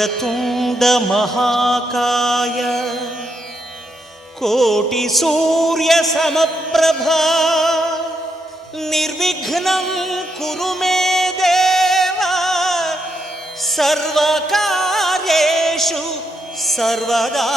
వక్రతుండ మహాకాయ కోటి సూర్య సమప్రభా నిర్విఘ్నం కురు మే దేవ సర్వకార్యేషు సర్వదా.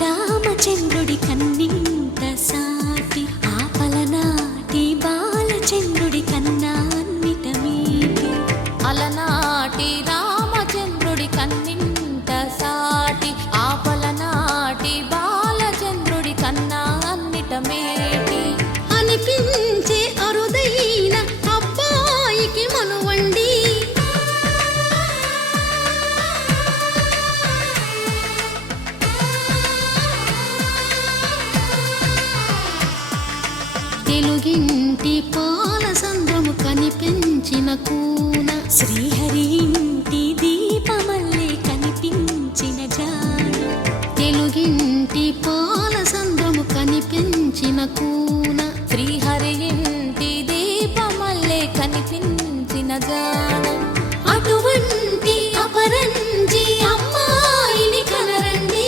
రామచంద్రుడి కన్నింత సాటి ఆపలనాటి బాలచంద్రుడి కన్నా అన్నిట మీటి. అలనాటి రామచంద్రుడి కన్నింత సాటి ఆపలనాటి బాలచంద్రుడి కన్నా అన్నిట మేటి అనిపించే అరుదైన అబ్బాయికి మనువండి. తెలుగింటి పాల సంద్రము కనిపించిన కూన శ్రీహరి ఇంటి దీపమల్లే కనిపించిన జాడ. తెలుగింటి పాల సంద్రము కనిపించిన కూన శ్రీహరి ఇంటి దీపమల్లే కనిపించిన జాడ. అటువంటి అపరంజి అమ్మాయిని కనరండి.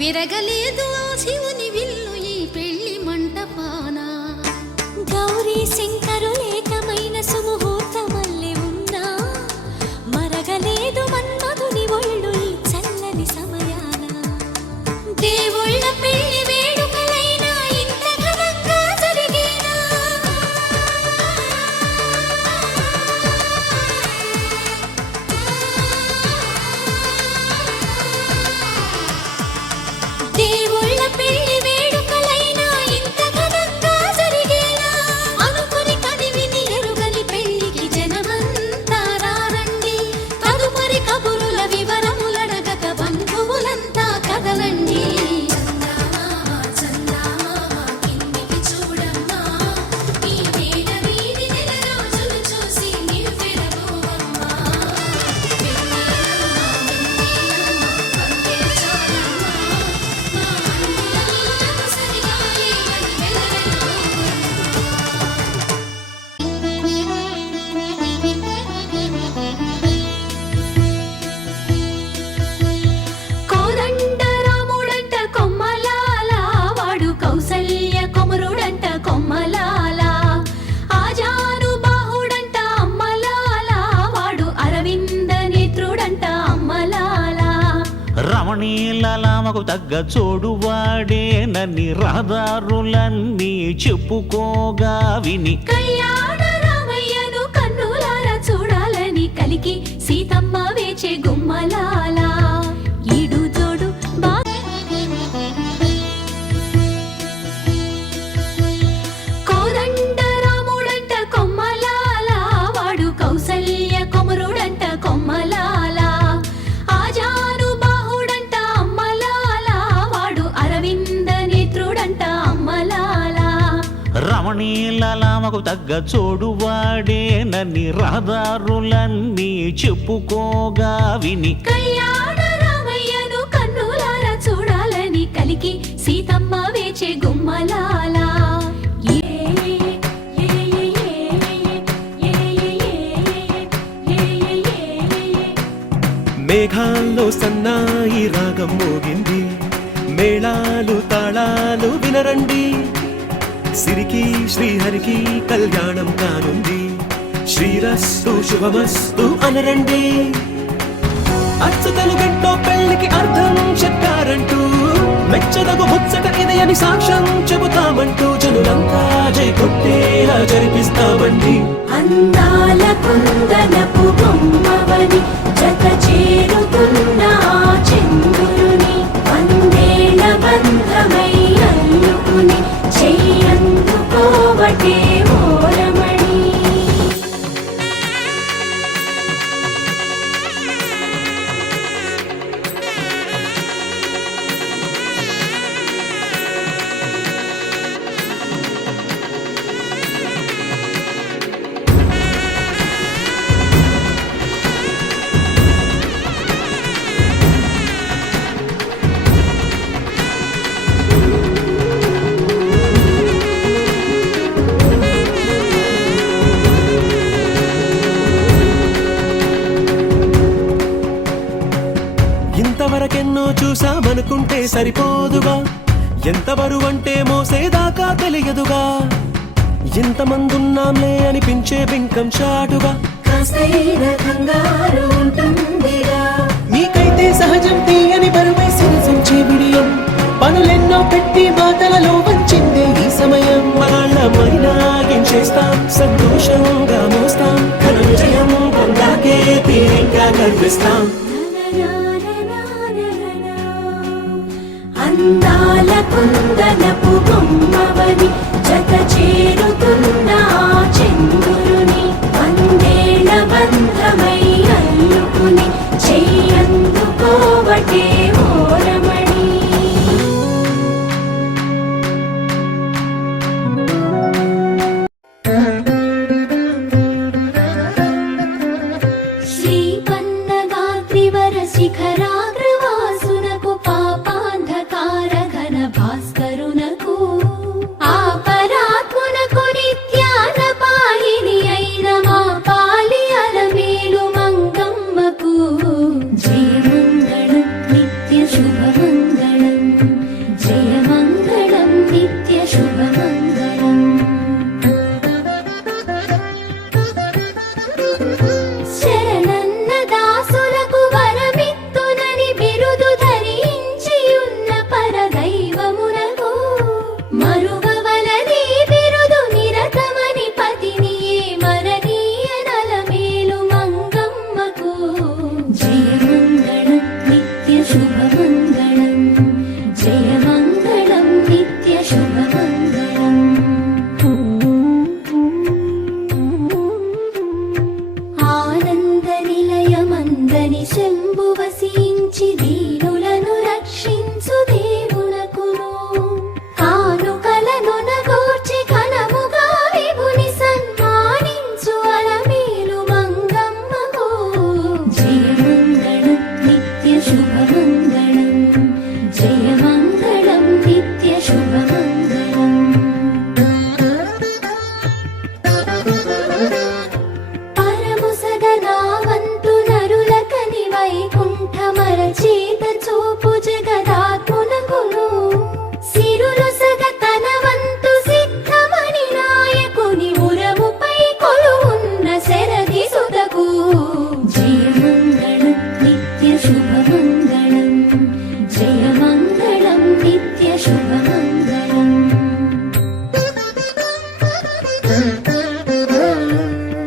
విరగలేదు ఆ శివుని విల్లు ఈ పెళ్లి మంటపాన. గౌరీ శంకరులేకమైన సుముహూర్తమల్లె ఉన్నా మరగలేదు మన్మధుని ఒళ్ళు ఈ చల్లని సమయాన. దేవుళ్ళ పెళ్లి వేడుకలైనా ఇంత ఘనంగా జరిగేనా. దేవుళ్ళ పెళ్లి వేడుకలైనా ఇంత ఘనంగా జరిగేనా. రమణీలలామకు తగ్గ చోడువాడేనని రహదారులన్నీ చెప్పుకోగా విని కళ్యాణ రామయ్యను కన్నులారా చూడాలని కలికి సీతమ్మ వేచే గుమ్మలాల ఈడు జోడు కోదండ రాముడంట కొమ్మలాల వాడు కౌసల్య కొమరుడంట కొమ్మలాల ఆజాను బాహుడంట అమ్మలాల వాడు అరవింద నేత్రుడంట అమ్మలాల రమణీలలామకు తగ్గ చోడువాడేనని రహదారులన్నీ చెప్పుకోగా విని కళ్యాణ రామయ్యను కన్నులారా చూడాలని కలికి సీతమ్మ వేచే గుమ్మలాల మేఘాల్లో సన్నాయి రాగం మోగింది, మేళాలు తాళాలు వినరండి, సిరికి శ్రీహరికి కళ్యాణం కానుంది, శ్రీరస్తు శుభమస్తు అనరండి. అచ్చతలు గంటో పెళ్లికి అర్థం చెప్పారంటూ, మెచ్చదగు ముచ్చట ఇది అని సాక్ష్యం చెబుతామంటూ, జనులంతా జై కొట్టేలా జరిపిస్తామండి. అందాల కుందనపు బొమ్మవని జత చేరుతున్న ఆ చంద్రుని వందేళ్ల బంధమై అల్లుకుని చెయ్యందుకోవటే ఓరమణి. ఇంతవరకెన్నో చూసామనుకుంటే సరిపోదుగా, ఎంత బరువంటే మోసేదాకా తెలియదుగా, ఇంతమందున్నాంలే అనిపించే బింకం చాటుగా, కాస్తైన కంగారు ఉంటుందిగా, నీకైతే సహజం తీయని బరువై సిరిసంచే విడియం, పనులెన్నో పెట్టి మాటలలో వంచిందే ఈ సమయం. వాళ్ళమైనా ఏం చేస్తాం, సంతోషంగా మోస్తాం, ఘన విజయం పొందాకే తీరిగ్గా కనిపిస్తాం. అందాల కుందనపు బొమ్మవని జత చేరుతున్న ఆ చంద్రుని వందేళ్ల బంధమై అల్లుకుని చెయ్యందుకోవటే ఓరమణి. శ్రీపన్నగాత్రివర శిఖరాగ్రవాసునకు పాపాంధకార ఘన భాస్కరునకు ఆ పరాత్మునకు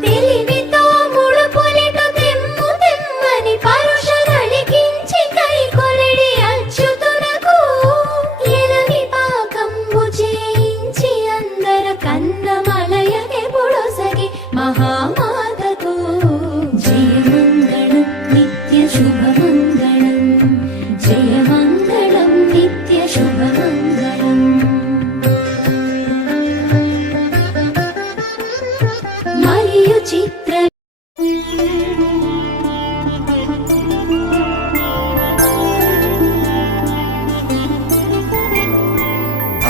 తెలివితో ముడుపులిటు తెమ్ము తెమ్మని పరుషగలిగించి కైకొలిడి అచ్యుతునకు ఎలవి పాకంబు చేయించి అందర కన్నమలయని పొడొసగి మహామాతకు జయమంగళం నిత్య శుభమంగళం జయమంగళం నిత్య శుభమంగళం మరియు చిత్ర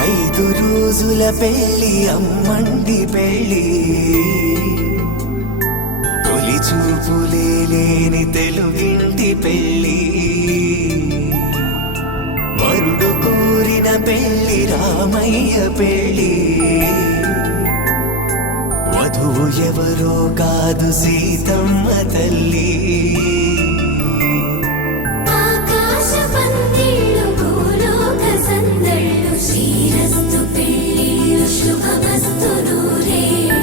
ఐదు రోజుల పెళ్లి అమ్మండి పెళ్లి తొలి చూపులే లేని తెలుగింటి పెళ్లి వరుడు కోరిన పెళ్లి రామయ్య పెళ్లి వధువు ఎవరో కాదు సీతమ్మ తల్లి ఆకాశ పందిళ్ళు భూలోక సందళ్ళు శ్రీరస్తు పెళ్ళిళ్ళు శుభమస్తు నూరేళ్ళు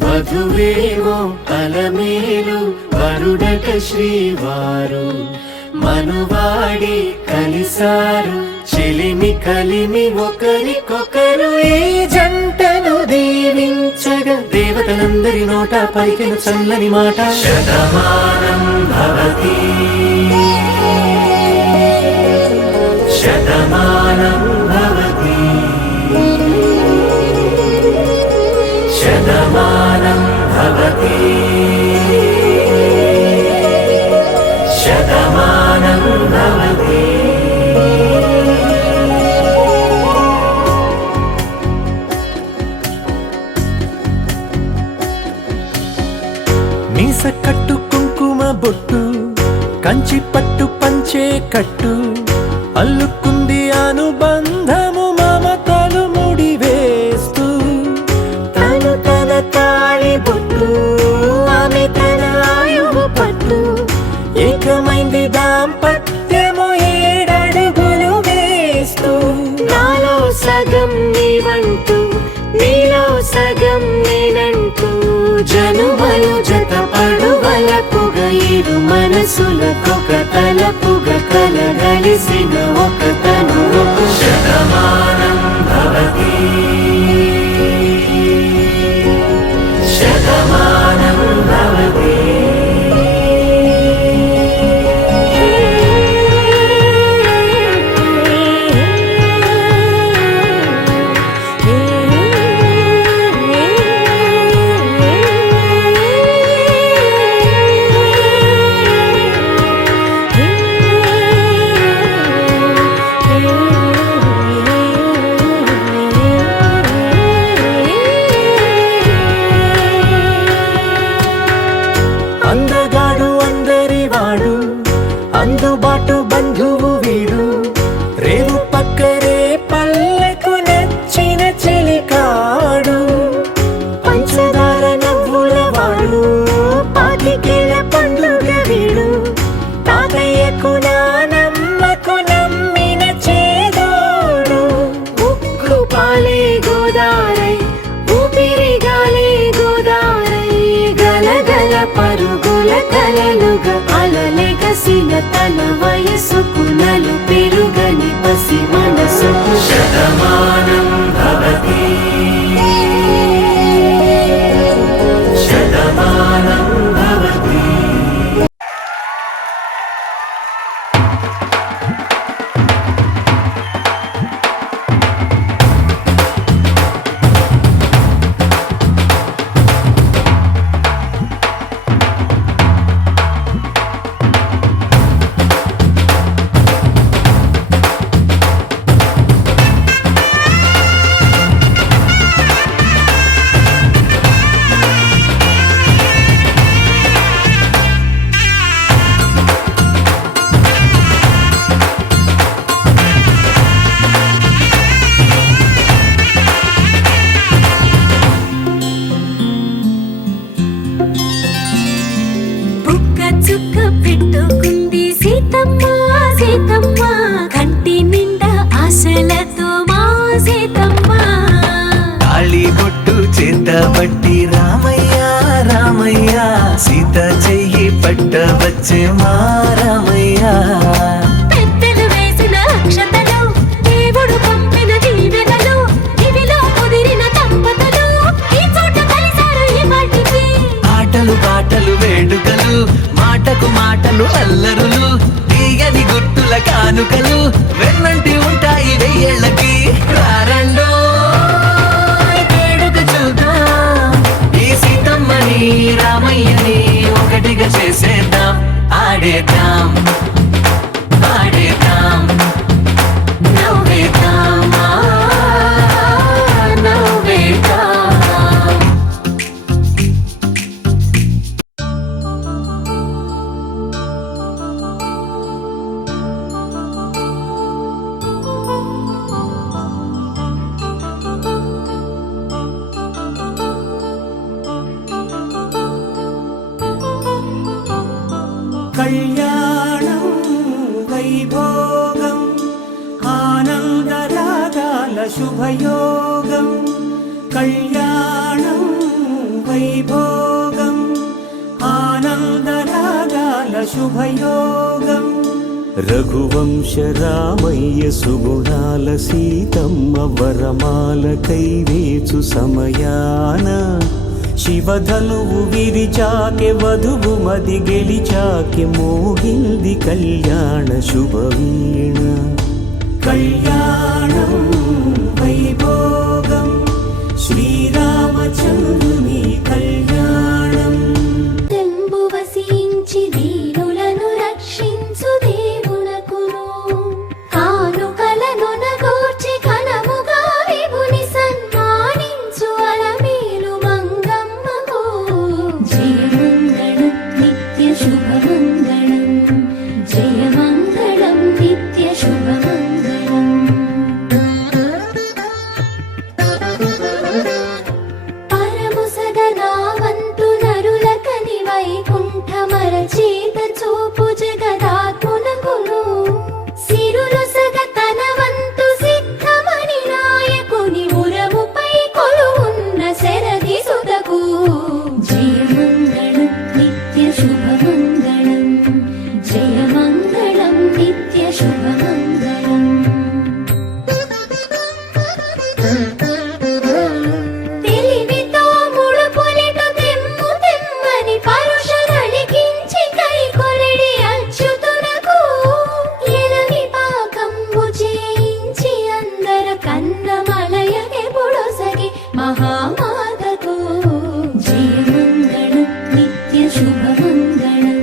వధువేమో అలమేలు వరుడట శ్రీవారు మనువాడి కలిసారు చెలిమి కలిమి ఒకరికొకరు ఈ జంటను దీవించగా దేవతలందరి నోట పలికిన చల్లని మాట శతమానం భవతి శతమానం భవతి శతమానం భవతి శతమానం భవతి మీస కట్టు కుంకుమ బొట్టు కంచి పట్టు పంచే కట్టు అల్లుకుంది అనుబంధము మమతలు ముడివేస్తూ తను తన తాళి బొట్టు ఆమె తన ఆయువు పట్టు ఏకమైంది దాంపత్యము ఏడడుగులు వేస్తూ నాలో సగం నీవంటూ నీలో సగం నేనంటూ జనుమలు జత పడువలపుగ ఇరు మనసులకొక తలపుగ కలగలిసిన ఒక తను శతమానం భవతి శతమానం భవతి అందగాడు అందరి వాడు అందుబాటు బంధువు వీడు రేవు పక్కరే పల్లెకు నచ్చిన చెలికాడు పంచదార నవ్వుల వాడు పాతికేల పండుగ వీడు తాతయ్యకు నానమ్మకు నమ్మిన చేదోడు ఉక్కు పాలే గోదారై ఊపిరి గాలే గోదారై గలగల పరుగుల కలలుగా అలలెగసిన తన వయసుకు నలు పెరుగని పసి మనసుకు శతమానం భవతి శతమానం భవతి సీతమ్మ తాళి బొట్టు చేత పట్టి రామయ్య రామయ్య సీత చెయ్యి పట్ట వచ్చే మా రామయ్య పెద్దలు వేసిన అక్షతలు దేవుడు పంపిన దీవెనలు ఇవిలో కుదిరిన దంపతులు ఈ చోట కలిసారు ఈ వాటికి ఆటలు పాటలు వేడుకలు మాటకు మాటలు అల్లరులు తీయని గుర్తుల కానుకలు వెన్నంటి ఉంటాయి వెయ్యేళ్ళకి రారండో వేడుక చూద్దాం ఈ సీతమ్మని రామయ్యని ఒకటిగా చేసేద్దాం ఆడేద్దాం పాడేద్దాం నవ్వేద్దాం నవ్వేద్దాం కళ్యాణం వైభోగం ఆనందరాగాల శుభయోగం కళ్యాణం వైభోగం ఆనందరాగాల శుభయోగం రఘువంశ రామయ్య సుగుణాల సీతమ్మ వరమాల కైవేచు సమయాన శివధనువు విరిచాకె వధువు మది గెలిచాకె మోగింది కళ్యాణ శుభవీణ కళ్యాణం వైభోగం శ్రీరామచంద్రుని కళ్యాణం తెంబు వసించి దీనులను రక్షించు దేవునకును కానుకలను నగూర్చి ఘనముగా విభుని సన్మానించు అలమేలు మంగమ్మకు జయమంగళం నిత్య శుభమంగళం జయమంగళం నిత్య శుభమంగళం పరము సదనావంతు నరులకని వైకుంఠమరచేత చూపు జగదాత్మునకును సిరులు సగతనవంతు సిద్ధమణి నాయకుని ఉరముపై కొలువున్న శరది సుతకు జయమంగళం నిత్య శుభమంగళం జయమంగళం నిత్య శుభమంగళం తెలివితో ముడుపులిటు తెమ్ము తెమ్మని పరుషగలిగించి కైకొలిడి అచ్యుతునకు ఎలవి పాకంబు చేయించి అందర కన్నమలయగే పొడొసగి మహామాతకు జయమంగళం నిత్య శుభమంగళం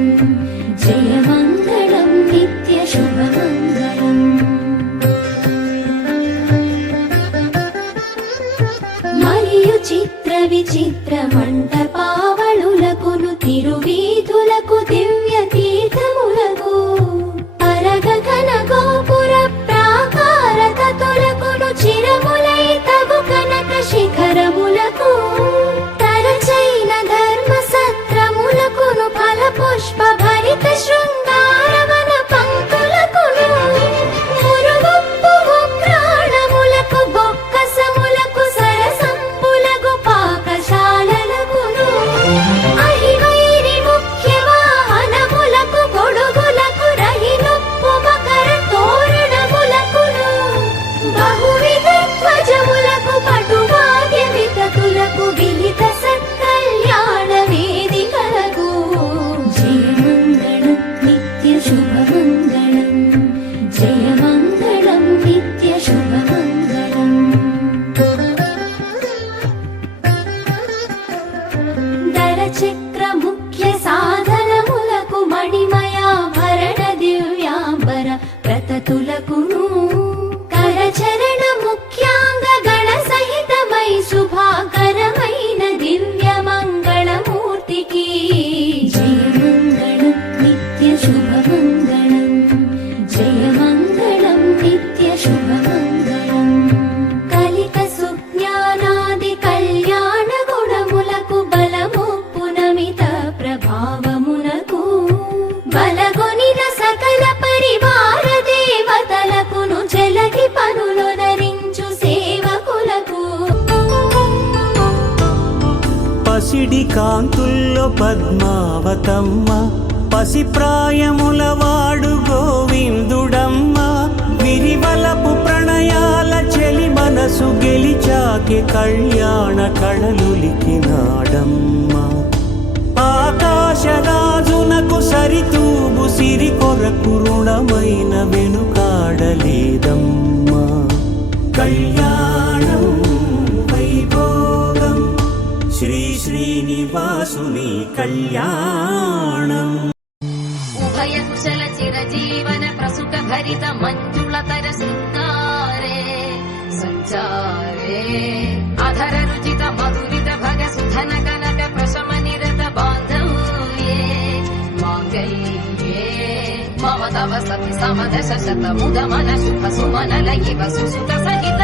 జయమంగళం నిత్య శుభమంగళం మరియు చిత్ర విచిత్ర మంటపావళులకును తిరువీధులకు దివ్య తీర్థములకు పరగ ఘన గోపుర ప్రాకార తతులకును చిరములై తగు కనక శిఖరములకు తరచైన ధర్మ సత్రములకును ఫల పుష్ప భరిత శృంగారవన పంక్తులకును మురుగుప్పు ఉగ్రాణములకు బొక్కసములకు సరసంబులకు పాకశాలలకును అహివైరి ముఖ్య వాహన పసిడి కాంతుల్లో పద్మావతమ్మ పసిప్రాయముల వాడు గోవిందుడమ్మ విరివలపు ప్రణయాల చెలి మనసు గెలిచాకే కళ్యాణ కళలులికినాడమ్మ ఆకాశరాజునకు సరితూగు సిరి కొరకు రుణమైన వెనుకాడలేదమ్మా కళ్యాణం వైభోగం శ్రీ శ్రీనివాసుని కళ్యాణం ఉభయ కుశల చిరజీవన ప్రసుక భరిత మంజుళతర శృంగారే సంచారే అధర రుచిత మధురిత భగ సుధన కనక ప్రశమ నిరత బాంధవ్యే మాంగళ్యే మమ తవ సతి సమదశ శత ముద మన శుభ సుమనల ఇవ సుసుత సహిత